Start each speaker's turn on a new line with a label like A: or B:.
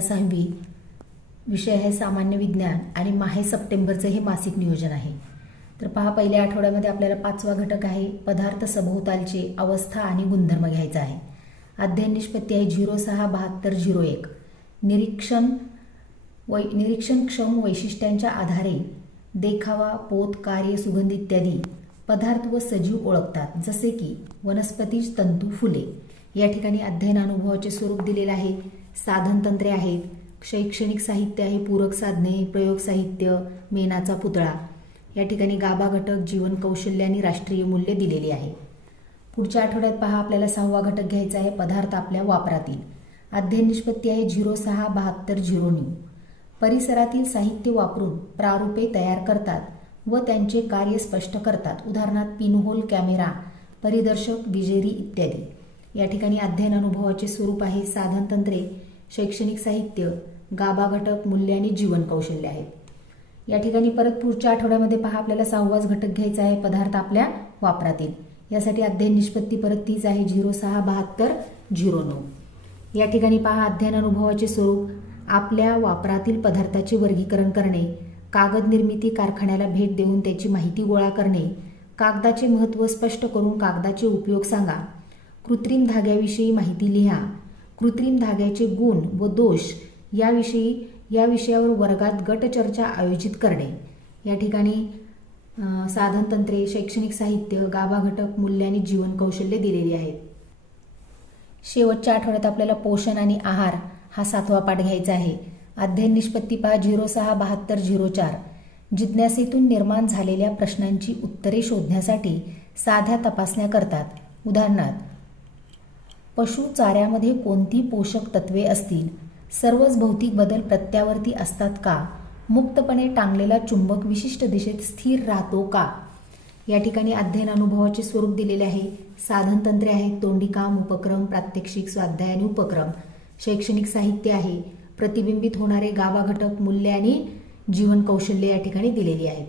A: इयत्ता सहावी विषय आहे सामान्य विज्ञान आणि माहे सप्टेंबरचं हे मासिक नियोजन आहे. तर पहा पहिल्या आठवड्यामध्ये आपल्याला पाचवा घटक आहे पदार्थ सभोवतालचे अवस्था आणि गुणधर्म घ्यायचा आहे. अध्ययन निष्पत्ती आहे झिरो सहा बहात्तर झिरो एक. निरीक्षण वै निरीक्षणक्षम वैशिष्ट्यांच्या आधारे देखावा पोत कार्य सुगंध इत्यादी पदार्थ व सजीव ओळखतात. जसे की वनस्पती तंतू फुले. या ठिकाणी अध्ययन अनुभवाचे स्वरूप दिलेले आहे. साधनतंत्रे आहेत. शैक्षणिक साहित्य आहे पूरक साधने प्रयोग साहित्य मेनाचा पुतळा. या ठिकाणी गाभा घटक जीवन कौशल्य आणि राष्ट्रीय मूल्य दिलेली आहे. पुढच्या आठवड्यात पहा आपल्याला सहावा घटक घ्यायचा आहे पदार्थ आपल्या वापरातील. अध्ययन निष्पत्ती आहे झिरो सहा बहात्तर झिरो न्यू परिसरातील साहित्य वापरून प्रारूपे तयार करतात व त्यांचे कार्य स्पष्ट करतात. उदाहरणार्थ पिनहोल कॅमेरा परिदर्शक विजेरी इत्यादी. या ठिकाणी अध्ययन अनुभवाचे स्वरूप आहे साधनतंत्रे. शैक्षणिक साहित्य गाभा घटक मूल्य आणि जीवन कौशल्य आहेत. या ठिकाणी परत पुढच्या आठवड्यामध्ये पहा आपल्याला सहावाच घटक घ्यायचा आहे पदार्थ आपल्या वापरातील यासाठी अध्ययन निष्पत्ती परत तीच आहे झिरो सहा बहात्तर झिरो नऊ. या ठिकाणी पहा अध्ययन अनुभवाचे स्वरूप आपल्या वापरातील पदार्थाचे वर्गीकरण करणे कागद निर्मिती कारखान्याला भेट देऊन त्याची माहिती गोळा करणे कागदाचे महत्त्व स्पष्ट करून कागदाचे उपयोग सांगा कृत्रिम धाग्याविषयी माहिती लिहा कृत्रिम धाग्याचे गुण व दोष याविषयी या विषयावर वर्गात गटचर्चा आयोजित करणे. या ठिकाणी साधनतंत्रे शैक्षणिक साहित्य गाभा घटक मूल्य आणि जीवन कौशल्य दिलेली आहेत. शेवटच्या आठवड्यात आपल्याला पोषण आणि आहार हा सातवा पाठ घ्यायचा आहे. अध्ययन निष्पत्ती पहा झिरो सहा बहात्तर झिरो चार. जिज्ञासेतून निर्माण झालेल्या प्रश्नांची उत्तरे शोधण्यासाठी साध्या तपासण्या करतात. उदाहरणार्थ पशु चाऱ्यामध्ये कोणती पोषक तत्वे असतील? सर्वच भौतिक बदल प्रत्यावर्ती असतात का? मुक्तपणे टांगलेला चुंबक विशिष्ट दिशेत स्थिर राहतो का? या ठिकाणी अध्ययन अनुभवाचे स्वरूप दिलेले आहे. साधन तंत्रे आहेत. तोंडीकाम उपक्रम प्रात्यक्षिक स्वाध्याय आणि उपक्रम. शैक्षणिक साहित्य आहे. प्रतिबिंबित होणारे गावा घटक मूल्य आणि जीवन कौशल्य या ठिकाणी दिलेली आहेत.